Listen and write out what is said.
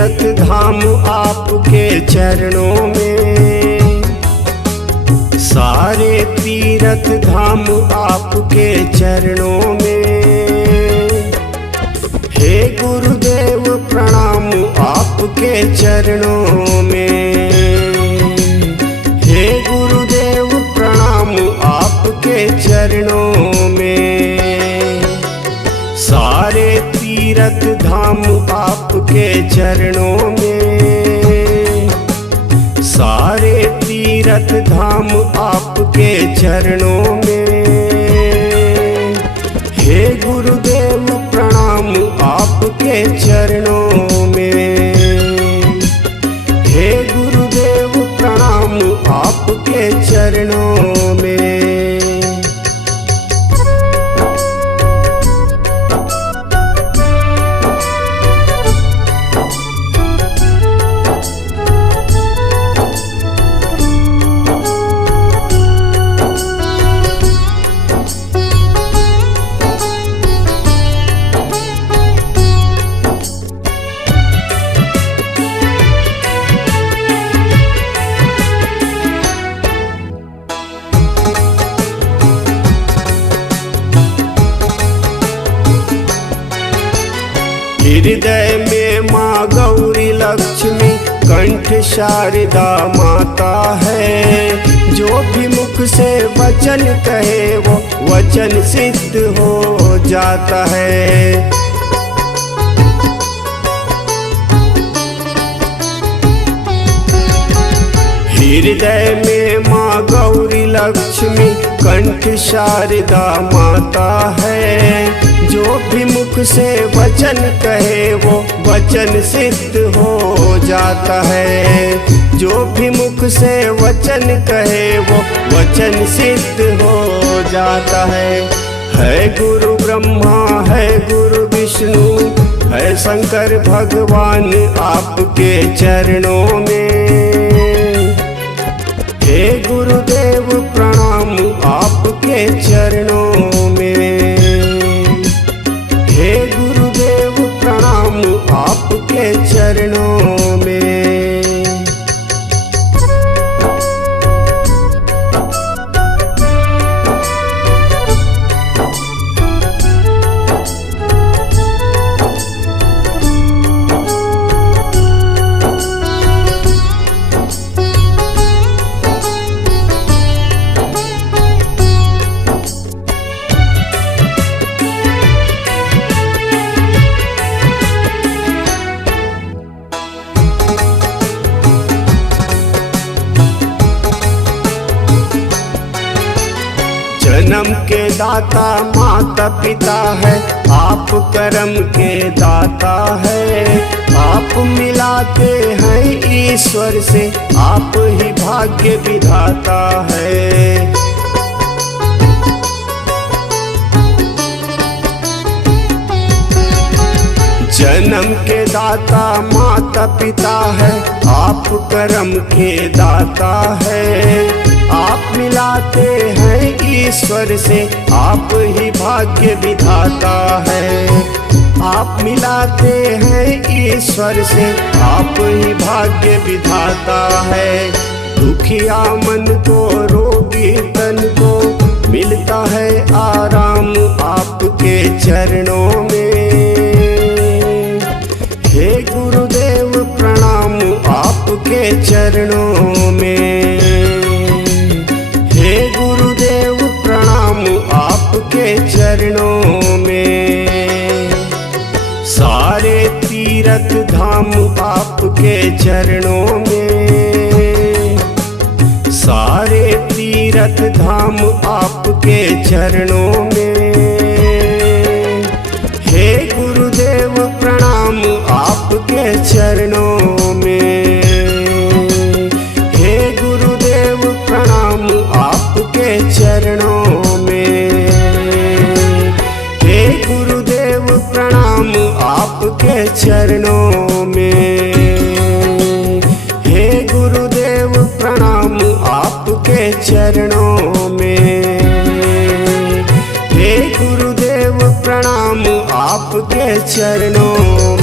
तीरथ धाम आपके चरणों में, सारे तीरथ धाम आपके चरणों में। हे गुरुदेव प्रणाम आपके चरणों में, हे गुरुदेव प्रणाम आपके चरणों में। सारे तीरथ धाम आपके चरणों में, सारे तीरथ धाम आपके चरणों में। हे गुरुदेव प्रणाम आपके चरणों में, हे गुरुदेव प्रणाम आपके चरणों में। हृदय में माँ गौरी लक्ष्मी, कंठ शारदा माता है। जो भी मुख से वचन कहे वो वचन सिद्ध हो जाता है। हृदय में माँ गौरी लक्ष्मी, कंठ शारदा माता है। जो भी मुख से वचन कहे वो वचन सिद्ध हो जाता है। जो भी मुख से वचन कहे वो वचन सिद्ध हो जाता है गुरु ब्रह्मा, है गुरु विष्णु, है शंकर भगवान आपके चरणों में। हे गुरुदेव प्रणाम आपके चरणों में, हे गुरुदेव प्रणाम आपके चरणों में। जन्म के दाता माता पिता है, आप कर्म के दाता है। आप मिलाते हैं ईश्वर से, आप ही भाग्य विधाता है। जन्म के दाता माता पिता है, आप कर्म के दाता है। आप मिलाते हैं ईश्वर से, आप ही भाग्य विधाता है। आप मिलाते हैं ईश्वर से, आप ही भाग्य विधाता है। दुखिया मन को, रोगी तन को मिलता है आराम आपके चरणों में। हे गुरुदेव प्रणाम आपके चरणों में, हे गुरुदेव प्रणाम आपके चरणों में। सारे तीरथ धाम आपके चरणों में, सारे तीरथ धाम आपके चरणों में। हे गुरुदेव प्रणाम आपके चरणों में, हे गुरुदेव प्रणाम आपके चरणों में। हे गुरुदेव प्रणाम आपके चरणों में, हे गुरुदेव प्रणाम आपके चरणों में। हे गुरुदेव प्रणाम आपके चरणों